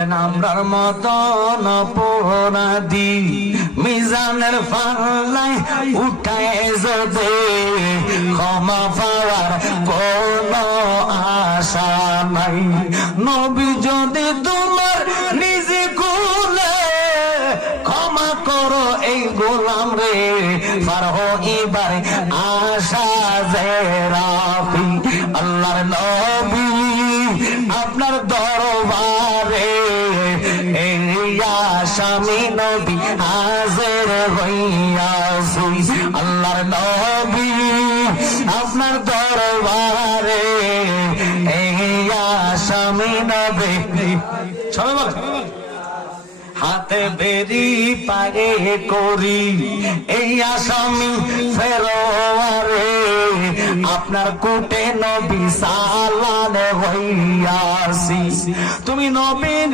আমরার মতন অপরাধী মিজানের পাল্লায় উঠায় যদি ক্ষমা পাওয়ার কোন আশা নাই। নবী যদি তোমার নিজে কোলে ক্ষমা করো এই গোলাম রে, পার হইবার আশা যে রাখি। আল্লাহর নবী আপনার দরবারে স্বামী নবী হাজির হইয়াছি। আল্লাহর নবী আপনার দরবারে স্বামী নবী চলো বলে হাতে বেরি পায়ে করি এই আসামি ফেরোয়ারে আপনার কোটে নবী সালান হইয়াছি। তুমি নবীর